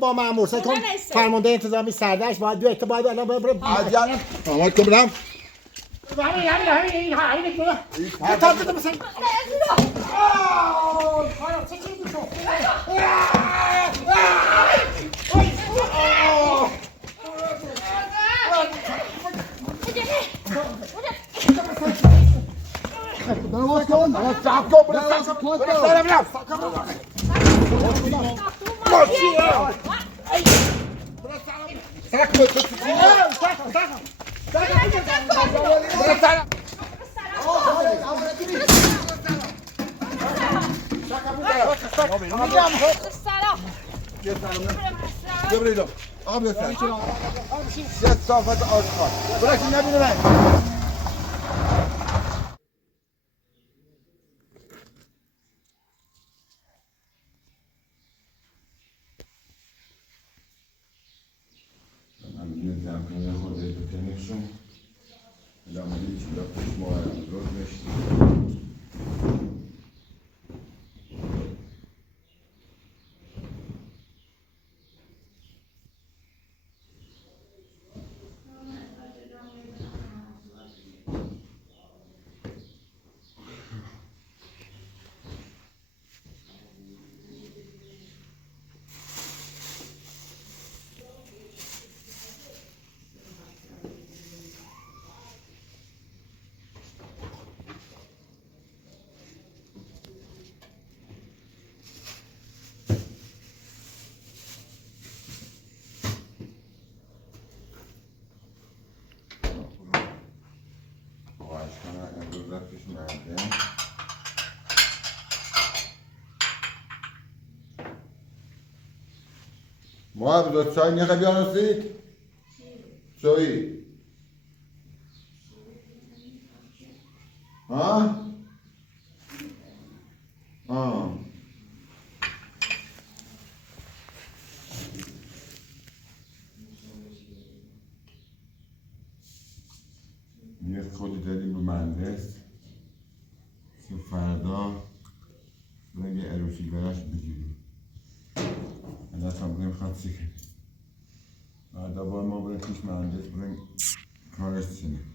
با مأمور کن فرمانده انتظامی سردرش باید بیاد باید الان برو آمد کن برم همین نماز کن صاحب کن برم ما بذار چای نخواه بیانستید؟ چایی؟ ها؟ یه خودی داریم به مهندس که فردا بریم یه عروسی براش بگیریم علت هم بریم خواهد سیکنیم فردا باید ما بریم پیش مهندس بریم کارش سینیم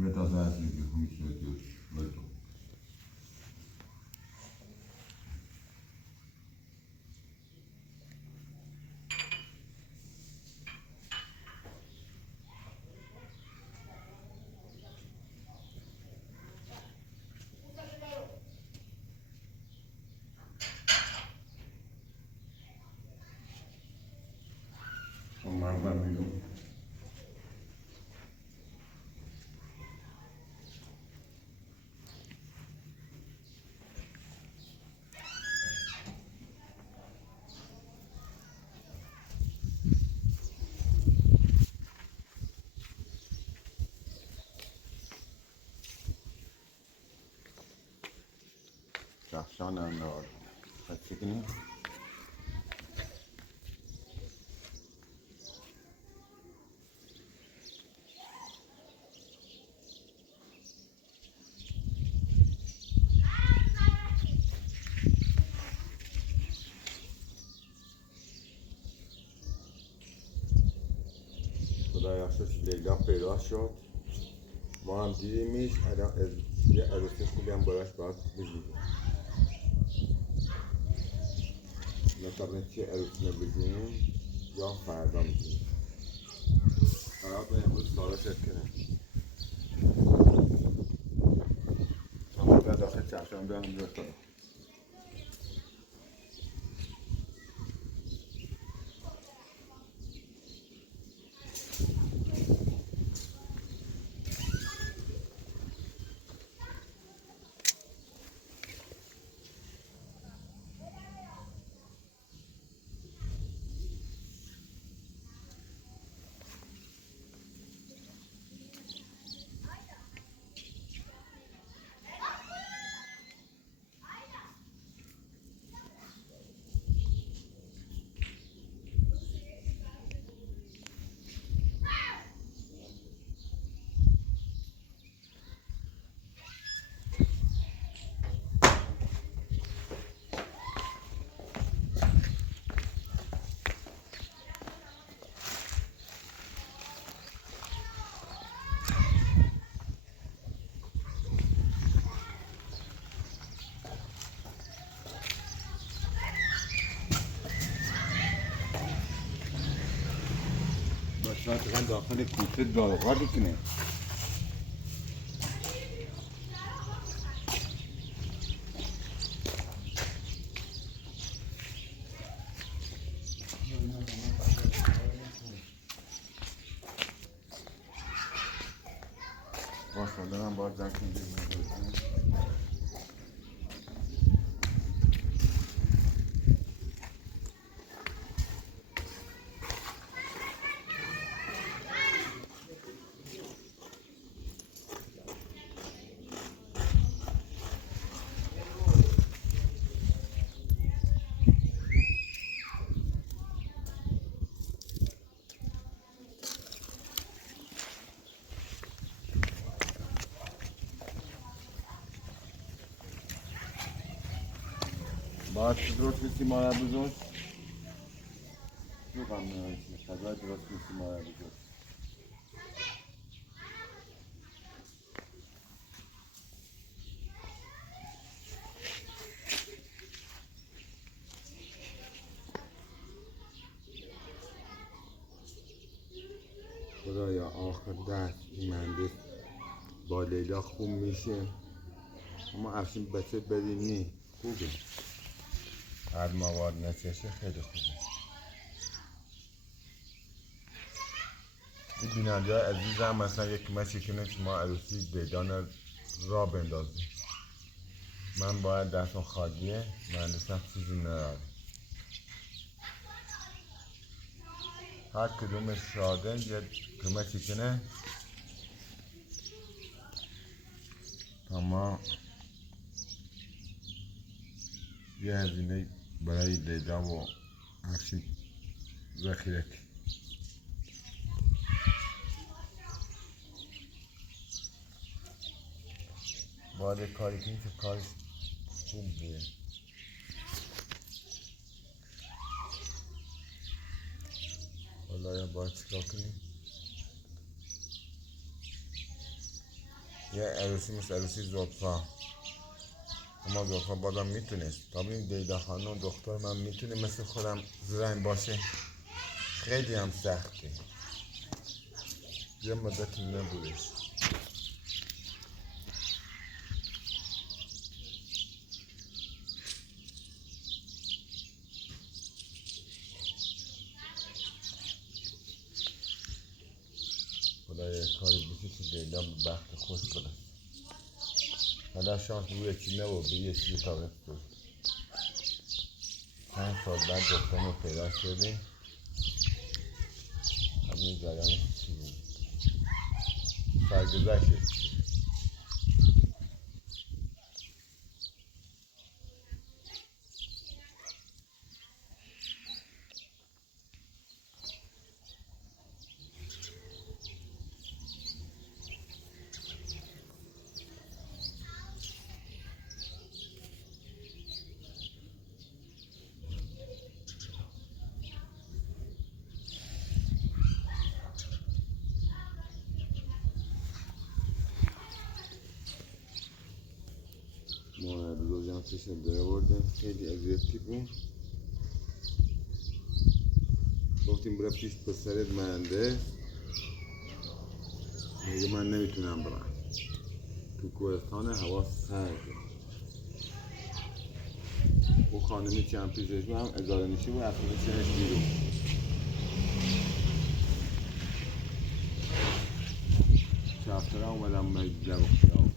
Metà che comincia a Kafşan anlar. Kaç çekini? خدایا شکر لیلا پیدا شد ما هم دیدیمش الان یه عروسی خوبی هم براش باید بگیریم مثلا چه عروسی بگیریم یا فردا میگیریم قرار به امروز سارا شد کنه تا به داخل چرشان بیان اونجا کنم شاید داخل کوچه دارغاتتونه. باشه من باید زن کنید باید درست کسی ماره بزرگ جو هم نمیشه خدا درست کسی ماره بزرگ خدایا آخر دست این مهندس با لیلا خوب میشه اما افشین بچه بدیم نی خوبه هر مواد نچشه خیلی خوبه این بیننده های عزیزم مثلا یک کمکی کنه شما عروسی دیدان را بندازید من باید دستم خالیه مهندسم چیزی نداره هر کدوم شاده یه کمکی کنه اما یه هزینه برای لیلا و افشین ذخیره کنید باید کاری کنی که کارش خوب بیه حالا باید چیکار کنیم یه عروسی مثل عروسی زلفا اما زلفا بازم میتونست تا ببین دیده خانم دختر من میتونه مثل خودم زرنگ باشه خیلی هم سخته یه مدتی نبودش خدا یه کاری بشه که لیلا به بخت خوش برسه حالا شانس روی چی نبود به یه چیزی طاقت بود چند سال بعد دخترم رو پیدا شدیم همین جریان چی بود سرگذشت ما بزرگم چشم داره بردم خیلی اذیتی بود گفتیم برای پیش پسرت مهندس میگه من نمیتونم برم تو کوهستان هوا سرده او خانمی که هم پیشش بود هم اداره میشه بود اصلا چنش بیرون چفتره اومدم مجده و خیام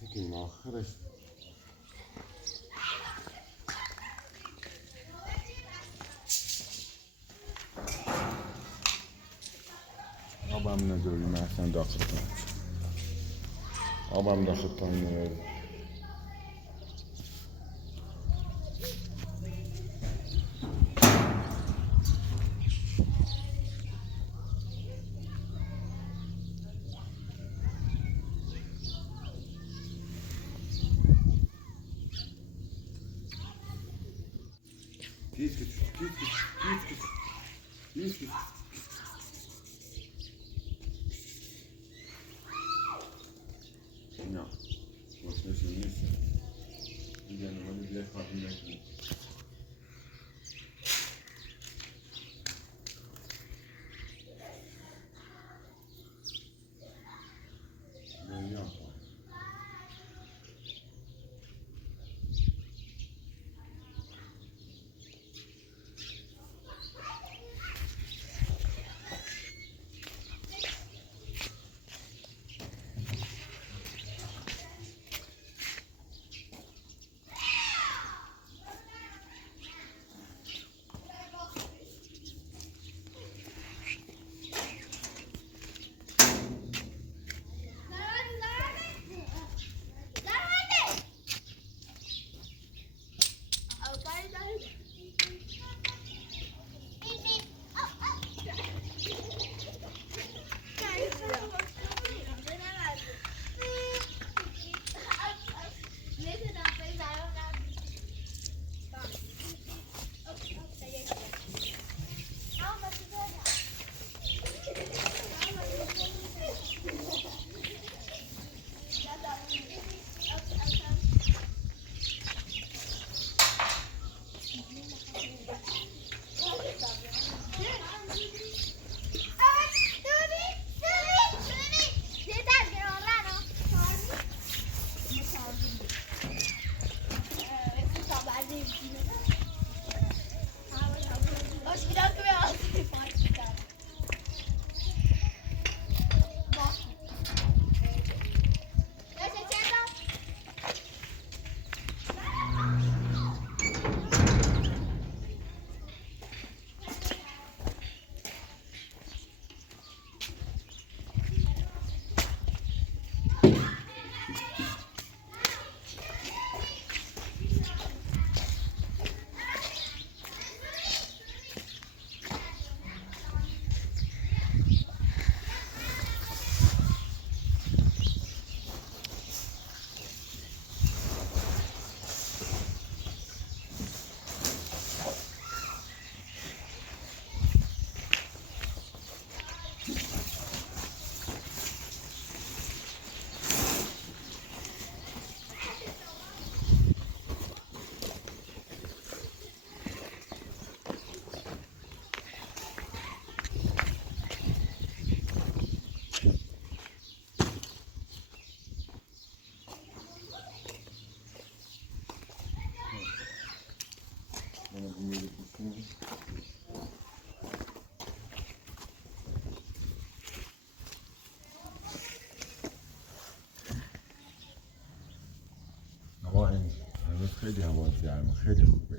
سکیم آخرش آبم نداری مثلا داخل کنم آبم داخل کنم Git git git git git git git. No, boşuna şimdi neyse. Bir tane böyle bir farklı yapayım. Ne yapalım? هوا این هنوز خیلی هوا گرمه خیلی خوبه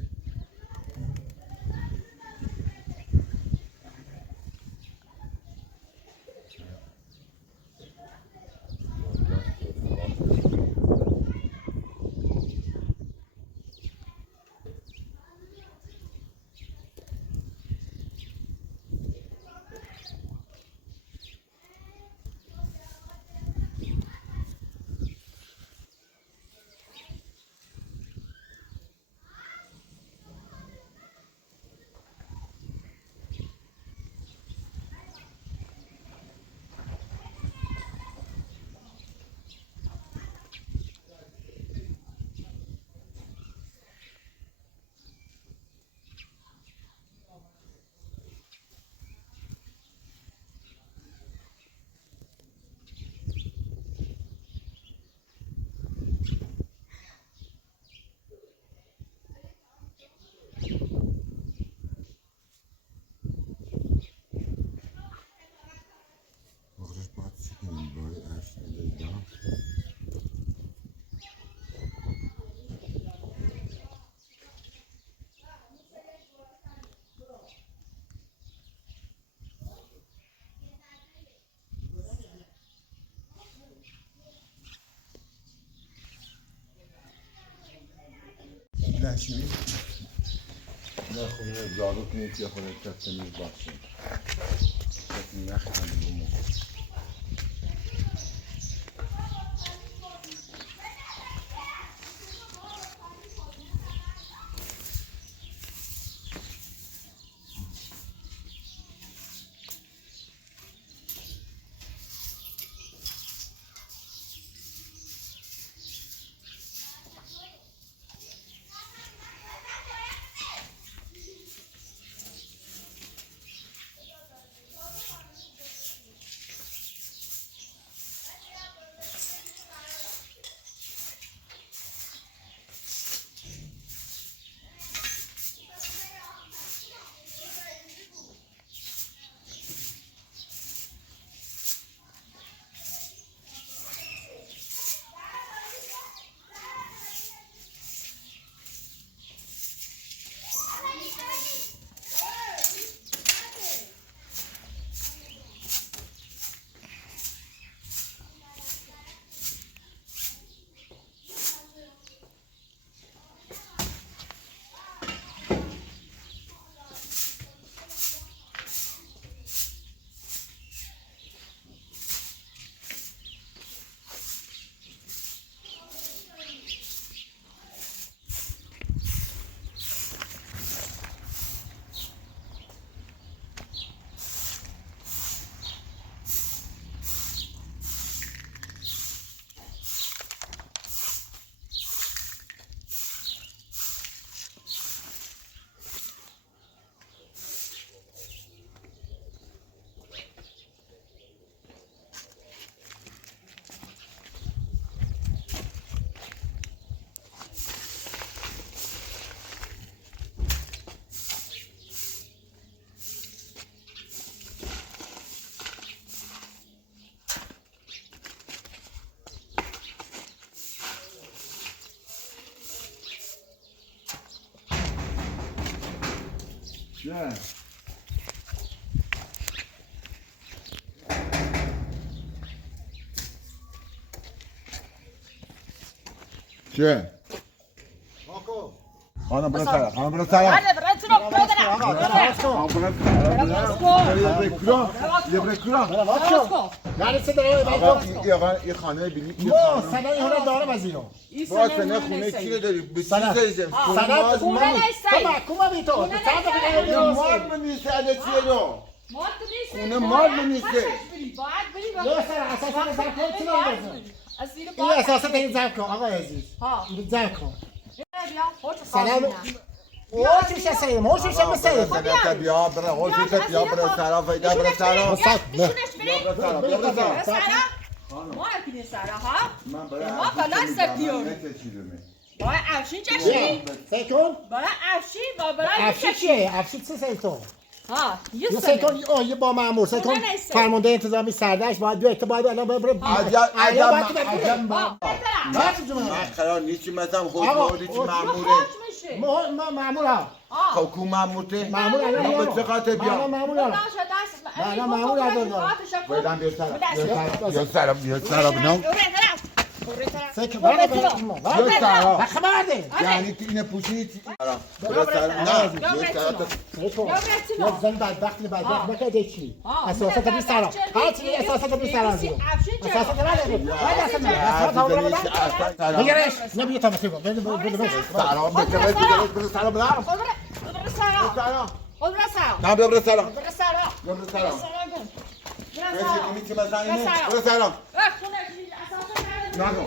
نشینی نه خونه زارو کنید یا خونه کسی نیز باشید کسی نخواهد بمون چه؟ چه؟ آقا خانم برو سلام خانم برو سلام Hadi bırakın o kadar. یه برکورا نرسه داره آقا این خانه بینی که ما سنه این هنه داره وزیرو با سنه خونه چیه داری؟ به چی سنه سایزه؟ سنه خونه نیستی. تو محکومه بی تو خونه مال منیسته اده چیه رو؟ خونه مال منیسته یه سر اساسا نظر کن چی رو این اساسا این زن کن آقا عزیز این زن کن سنه هوشش سیم هوشش سیم سنه بیا برا هوشش بیا برا سلام فایده برا سلام ما اپینی سارا ها من برای ما فلان سپیون برای افشین چشمی سیکون برای افشین و برای افشی چیه؟ افشی چه سیتون؟ ها یه یه سیکون یه با مامور سیکون فرمانده انتظامی سردش باید دو اعتبار الان باید من قرار نیستی مثلا خود چی ماموره ما مامور ها خب کو مامورته مامور الان به چه خاطر بیا مامور ها بایدم بیا سلام نام سیکون بیا سلام خبر ده یعنی تو اینه پوشید بیا سلام نه بیا سلام سیکون یا زن بدبخت نکرده چی اساسات بی سلام هر چی اساسات بی سلام زیرو اساسات نداره بگیرش نبیه تا مسیح سلام بکرد سلام برام نه بیا برو سلام برو سلام بیا میگی مثلا اینه برو سلام نگو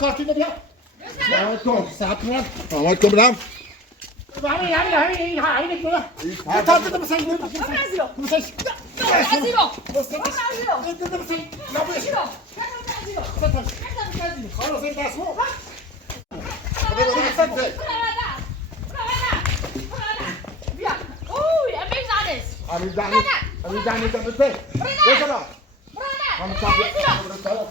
کارتون بیا ساعت میاد آمد کن برم همین تا تو مثلا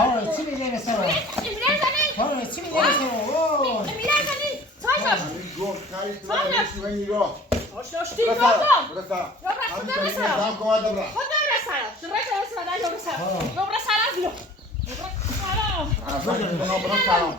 خانم چی میگه مثلا؟ میره زنی. خانم چی میگه مثلا؟ میره زنی. سایش. همین گفت خرید تو نمیشه بینی رو. آشتی گفتم. برسا. یا برسا همین برسا. نظام کماد برا. خود برسا. درست برسا. یا برسا رازیو. سلام. برا سلام.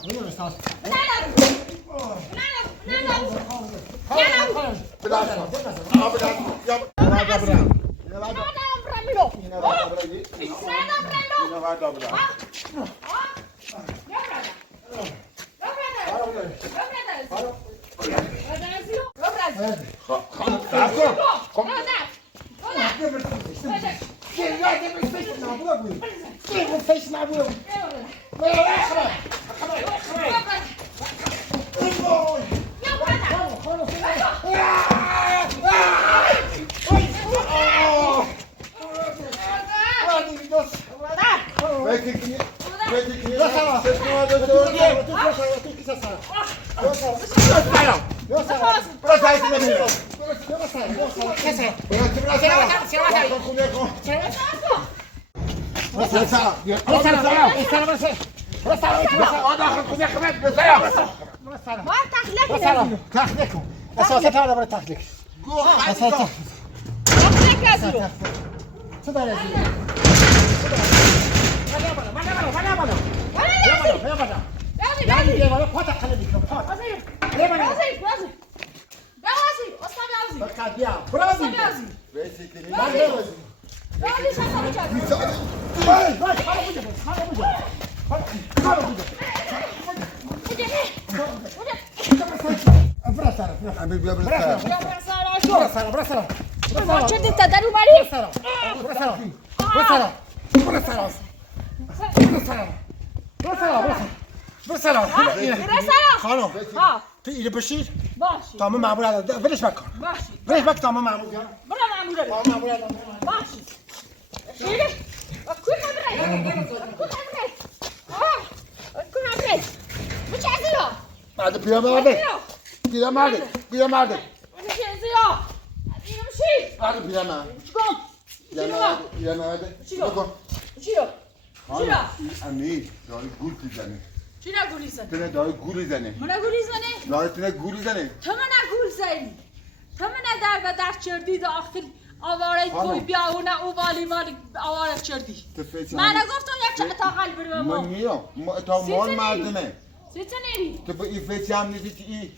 بشیر تمام معمول هذا وليش مكان وليش مكان تمام معمول برا معمول ماشي شيلي كل حبري كل حبري مش عايزيها بعد بيامادك بيامادك بيامادك مش عايزيها نمشي بعد بيامادك شكون بيامادك شيلو امیر داری گول میزنه چی نگولی زنی؟ تو داری گول زنه من نگولی زنی؟ داری تو گول زنه تو من نگول زنی تو من در به در چردی دا آخر آواره کوی بیا و نه او والی مال آواره چردی من نگفتم یک چه اتاقل بریم من میام تا مال مردمه سیت نیری تو به این فیچ هم نیستی که این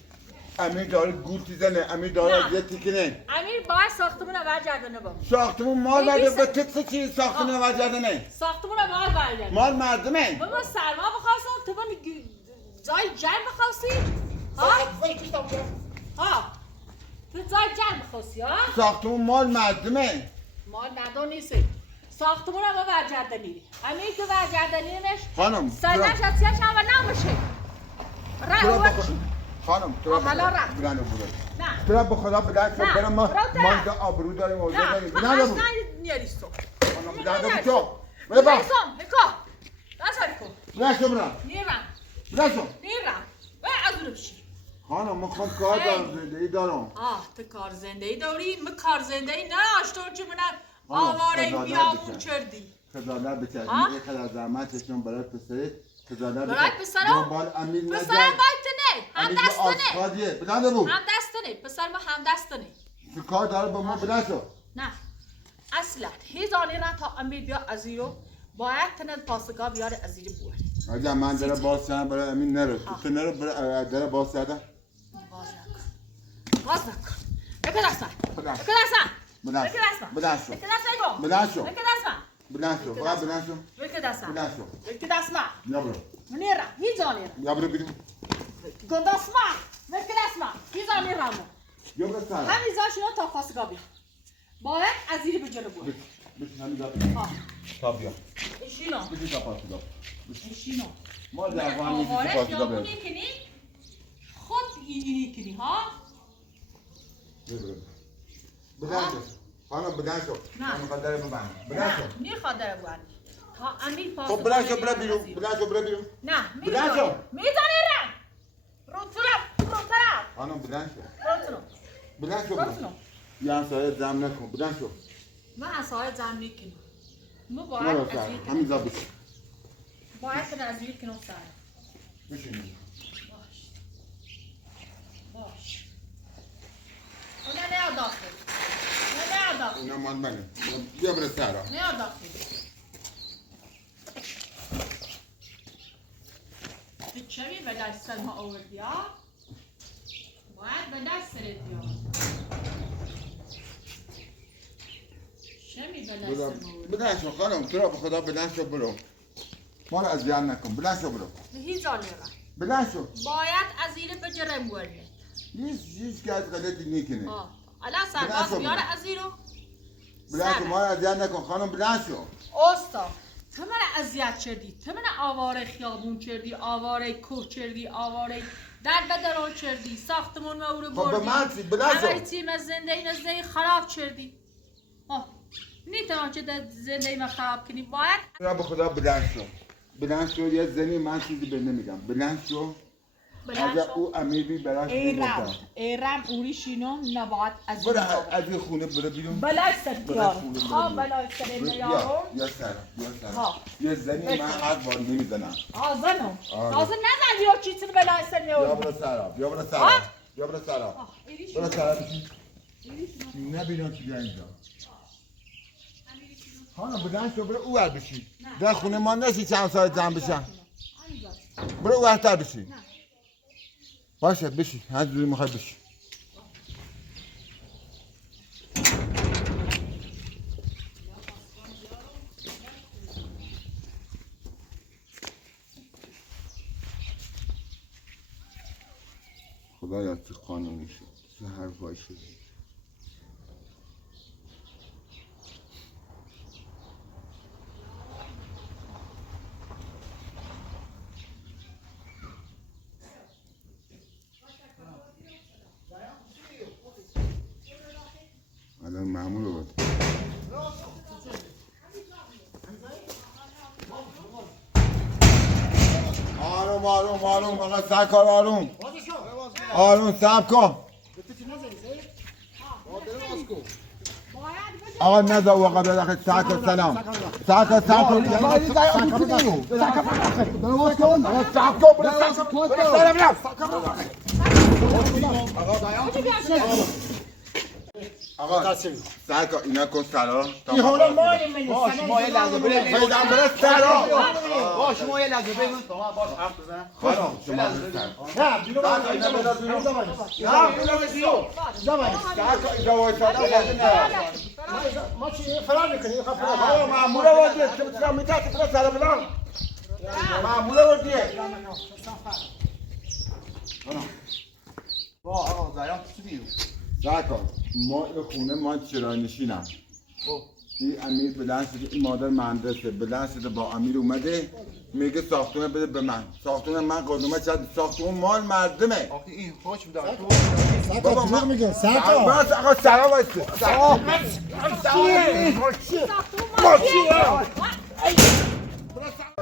امیر داره گول زنه امیر داره ازیت کنه امیر باید ساختمون رو برگردونه با ساختمون مال برده به تو چی ساختمون رو برگردونه ساختمون رو مال برگردونه مال مردمه بابا سرما بخواستم تو من جای جمع بخواستی ها تو جای جمع بخواستی ها ساختمون مال مردمه مال مردم نیست ساختمون رو ما برگردونی امیر تو برگردونیمش خانم سرنش اتیاش هم نمیشه خانم تو برن و برو نه تو به خدا بدرد شد برم ما دا آبرو داریم اوضاع داریم نه اصلا نیاریستو خانم بدرد تو بره با نیستم هکا نساری کن نشو برم نیرم نشو و از اون بشی خانم من خوام کار دارم زندگی دارم تو کار زندگی داری من کار زندگی نه اشتور چه من آواره بیابون چردی خزانه بچه یک از زحمتشون برای پسری خزانه برای پسرم پسرم باید نه هم دستنه بدنده بود هم دستنه پسر ما هم دستنه تو کار داره با ما بدن شو نه اصلا هیزانی را تا امیر بیا ازیرو باید تنه پاسگاه بیاره ازیر بود اگه من داره باز کنم برای امین نرو تو نرو برای داره باز کردن باز نکن بکن اصلا بدن شو فقط بدن شو بکن اصلا یا برو منیرا هیزانی را یا برو بیرون گند اسما بکن اصلا هیزانی را یا برو سر همین زاشون تا پاسگاه بیا باید ازیر بجره بود تا بیا اشینو بگی تا پاسگاه اشینو ما در وان نیستی تا پاسگاه بیا خود اینی کنی ها بدن شو خانم بدن شو خانم خدره ببند بدن شو نی خدره ببند تا امیر خب بدن شو برو بیرون بدن شو برو بیرون نه میزانی رو طرف خانم بدن شو بدن شو یه همسایه زم نکن بدن شو من همسایه زم نکنم ما باید همین زا بشی باید به نظیر کنم سر بشینید. باش اونه نه داخل نه داخل اینا مال منه. بیا بره سرا. نه داخل چه می به دست ما آوردی ها؟ باید به دست رد یا چه می به دست ما آوردی؟ بلند شو خانم، تو را به خدا بلند شو برو. ما رو اذیت نکن، بلند شو برو. به هیچ آنه بلند شو. باید از اینه بجرم ورنه هیچ که از غلطی نیکنه. الان سرباز بیاره از اینو بلند شو، ما رو اذیت نکن خانم، بلند شو. استا تو من اذیت کردی تو من آواره خیابون کردی آواره کوه کردی آواره در بدران کردی ساختمون ما رو بردی خب به من چی؟ بلند شو. همه تیم از زندگی خراب کردی نیتوان که در زندگی ما خراب کنی باید تو را به خدا بلند شو. بلند شو، یه زنی من چیزی به نمیگم. بلند شو. بلند اگر شو او امیری براش ایرم ایرم اوری شینم نباید از برو از این خونه برو بیرون. بلای سر دیارم بلای سر دیارم یا سر یه زنی من هر بار نمیزنم. زنم تازه نزن یا چیزی بلای سر بیا دیارم برو سرا برو سرا بشین. نبینم چی بیا اینجا. خانم بلند شو برو اوور بشین. در خونه ما نشی چند ساعت جمع بشن. برو اوورتر بشین. باشه بشین، هر جوری میخوای بشین. خدایا چه قانونی شد، چه حرفایی شد. الان معمول رو بود. آروم آقا سرکار آروم سب کن. آقا نزا آقا بداخل سرکار سلام سرکار سب کن آقا سرکار اینا کن سرا باش ما یه لحظه بیدم بره سرا باش ما یه لحظه بگو تا من باش حرف بزنم خانم شما بره سرا نه بیرون اینا بذار بیرون ما چی فرار میکنیم آقا معموله وردیه چه بسیار میتاتی برای سر بلان معموله وردیه با آقا زیان چی بیرون سرکار ما این خونه ما چرای نشینم این امیر بلند شده این مادر مهندسه بلند شده با امیر اومده میگه ساختونه بده به من ساختونه من قدومه چند ساختمون مال مردمه آخه این خوش میدارم سرکار دروغ میگه سرکار بس آقا سرا واسه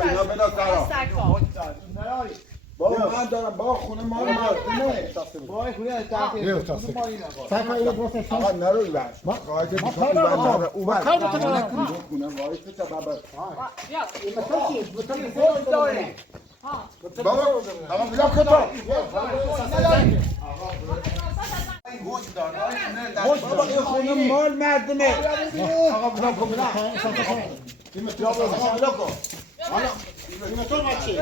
اینا بلا سرا بابا من دارم با خونه مال مردمه وای خونه تاکید سرکار اینو گفت آقا نرو ایوان خواهد میکنم اومد خونه وایسته تا بابا بابا آقا بلا کتا بابا این خونه مال مردمه آقا بلا کن بلا کن اینا تو ما چی؟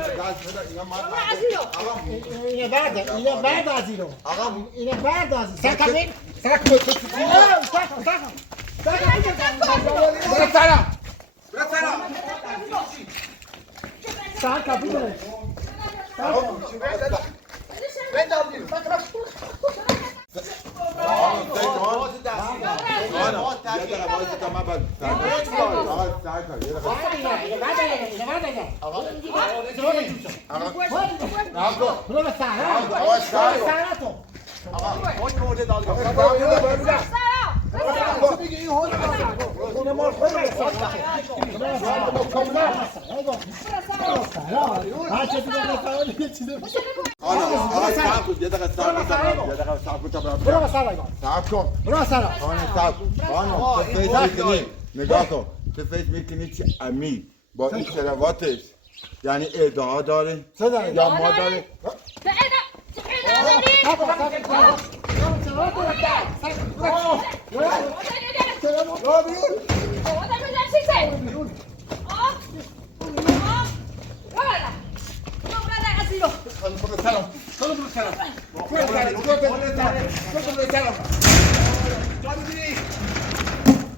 اینا بعد از اینو اینا بعد از سرکار بین سرکار نگاه کن تو فکر میکنی که امیر با این شرواتش یعنی ادعا داره چه داره؟ یا ما داره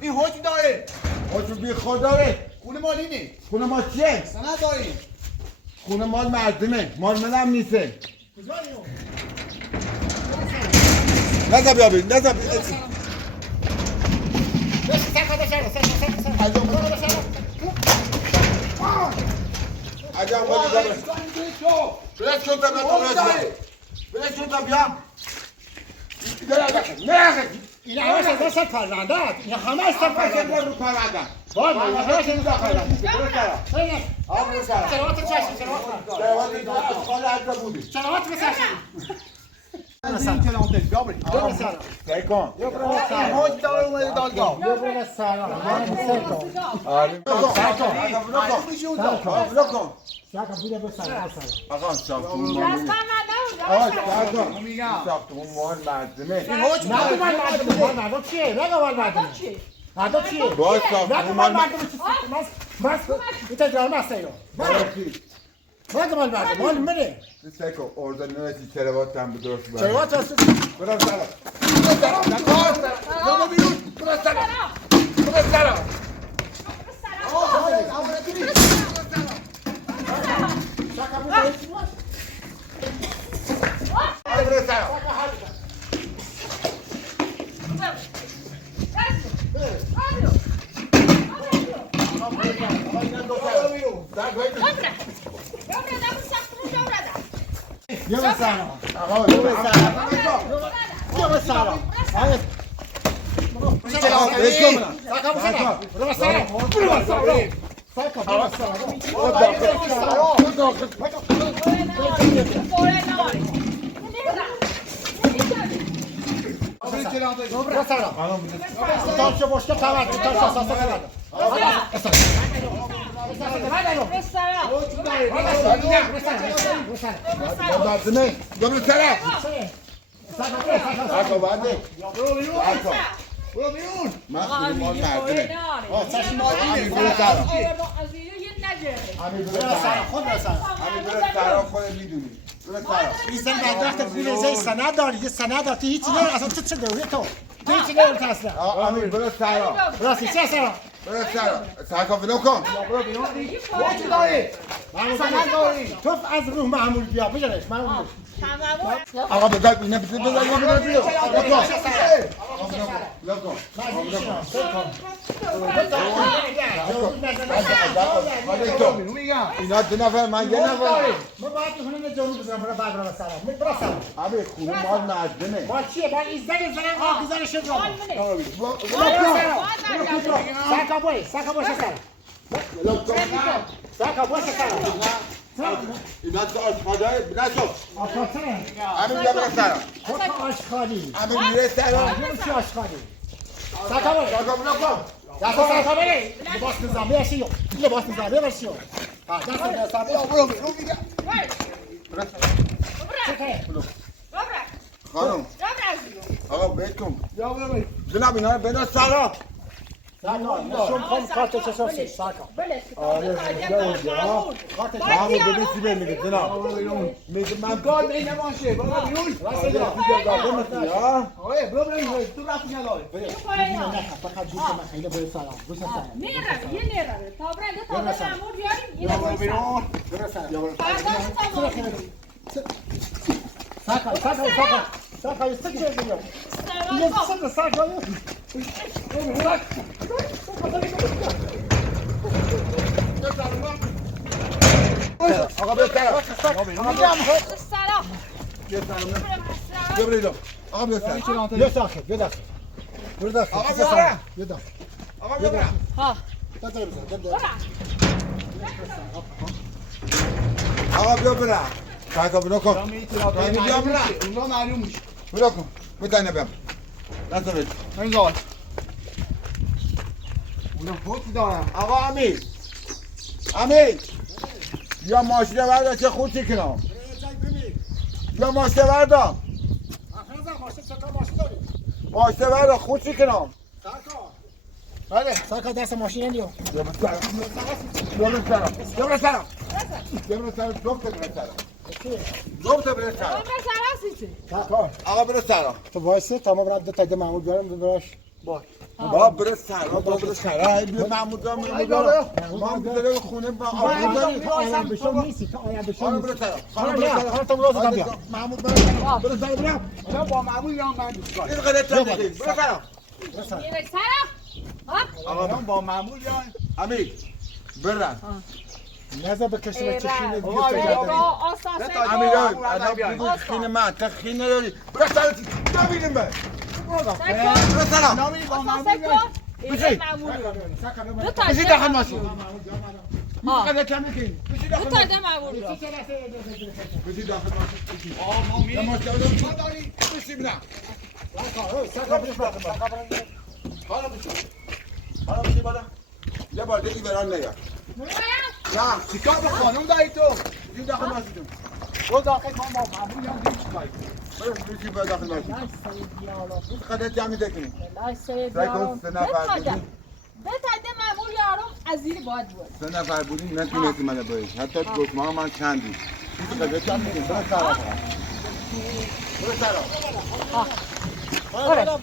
این حکم داره حکم بی خود داره خونه مالینه خونه ما چیه؟ سند داریم خونه مال مردمه مال منم نیسته نزد بیابید نزد عجب ولی داره بلد شد بلد شد بیام این همه شده سر پرونده این همه است پرونده رو پرونده باید من همه شده پرونده شلوات چشم شلوات خاله عجب بودی شلوات بسرشی این کلانتر بیا بریم سعی کن این حکم داره اومده دادگاه یه برو سلام آره بلکن ساکن بوده بسرم آقا ساختمون مال میگم ساختمون مال مردمه نه مال مردم مردم چیه؟ نگه مال مردم مردم چیه؟ باید ساختمون مال مردم چیه؟ این تجربه مسته ایران نگه مال مردم مال منه سعی کن ارزه نویسی چروات هم به درست برد چرا هست؟ برم سلام تاش باشته خبر تاش اساسا خبر مردمه دم طرف ساکا بعده برو بیرون من خونه مال مردمه چشم مالینه خود برسن همین برس طرف خود میدونی برس طرف این زن در وقت فیلزه سند داری یه سند داری هیچی نمیره اصلا چه دوری تو هیچی نمیره اصلا همین برس طرف راستی چه اصلا برس طرف ساکا ولو کن حکم داره سند داریم تو از روح معمول بیا بجرش معمول آقا بذار اینه بذار بیرو لکن اینا دو نفر من یه نفر ما باید تو خونه جنوب بزنم برای بعد برای سلام برای سلام آبی خونه مال مردمه ما چیه با ایزدن زنم آقا زن شد رو ساکا بوی سلام ساکا بوی سلام اینا تو آشخاده نشو آشخاده همین بیا برس طرف خود آشخادی همین برس طرف چی آشخادی ساکا بوی ساکا ولو کن دست ساکا بوی لباس نظامی هستی لباس نظامی هستی دست نظامی برو بیرون میگم خانم آقا بیت کن جناب اینا رو بنداز طرف شون کام کارت چشاسی ساکا همون ببین چی میگه جناب میگه من کار به این نماشه برو بیرون آقای برو بیرون تو رفتی نداره فقط گوش من خیلی باید سلام گوش سلام نیره یه نیره تا برنده تا به معمول بیاریم اینو برو بیرون ساکا یه سکه بگیم یه سکه ساکا آقا بیت طرف سلام بیا برید آقا بیت طرف یه ساکه یه دست برو دست آقا بیا یه دست آقا بیا ها آقا بیا برم ساکا ولو کن بیا برم اونجا معلوم میشه ولو کن بتاینه بیم دست بید این گال اونا حکم دارم آقا امیر یا ماشین بردار که خود کنم یا ماشین بردار ماشین بردار خود کنم بله سرکار دست ماشین نیو یا بسرم دوبت بره سرم آقا بره سرم تو وایسه تمام رد دو تایده محمود بیارم ببراش با بره سرم بیا محمود جان ما میذاره خونه با آقا داریم آیا بشو نیستی تو آیا بشو حالا نیستی بره سرم حالا تو روز دم بیا محمود بره سرم بره سرم من با معمول یا من دوستان این قدر تنگی بره سرم آقا من با معمول یا امیر برن نزا بکشه به چشینه دیگه آقا، تو آقا. جدنی امیران الان بگو خین من تا خین نداری برو سرتی نبینیم به برو سرم نامی با معمول یا بشی داخل ماشین قدر کم میکنی بشی داخل ماشین بشی داخل ماشین آقا ما می یا ماشین داری بشی بنا حالا بشی بالا یه بار دیگه بران نیار نه چیکار به خانم داری تو بشی داخل ماشین تو داخل ما با معمول یا هیچ کاری برو بشی بالا داخل ماشین این قدر جمعی دکنی سعی کن سه نفر بودیم بتایده معمول یارم از زیر باید بود سه نفر بودیم نتونستی منو بایش حتی گفت ما من چندی این قدر جمع میکنیم برو سرم برو سرم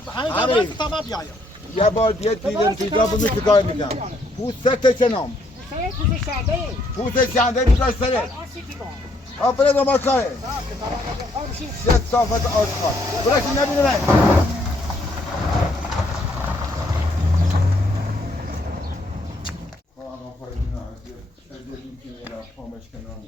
تمام بیایم یه بار دیگه دیدم چیزا بگو چی کار میکنم پوست چنم پوز شده پوست شنده میذاش سره آفره دو ما کاره شد صافت آشخار براشی نبینه من آقا فایدی نه از یه دیگه رفت پامش کنم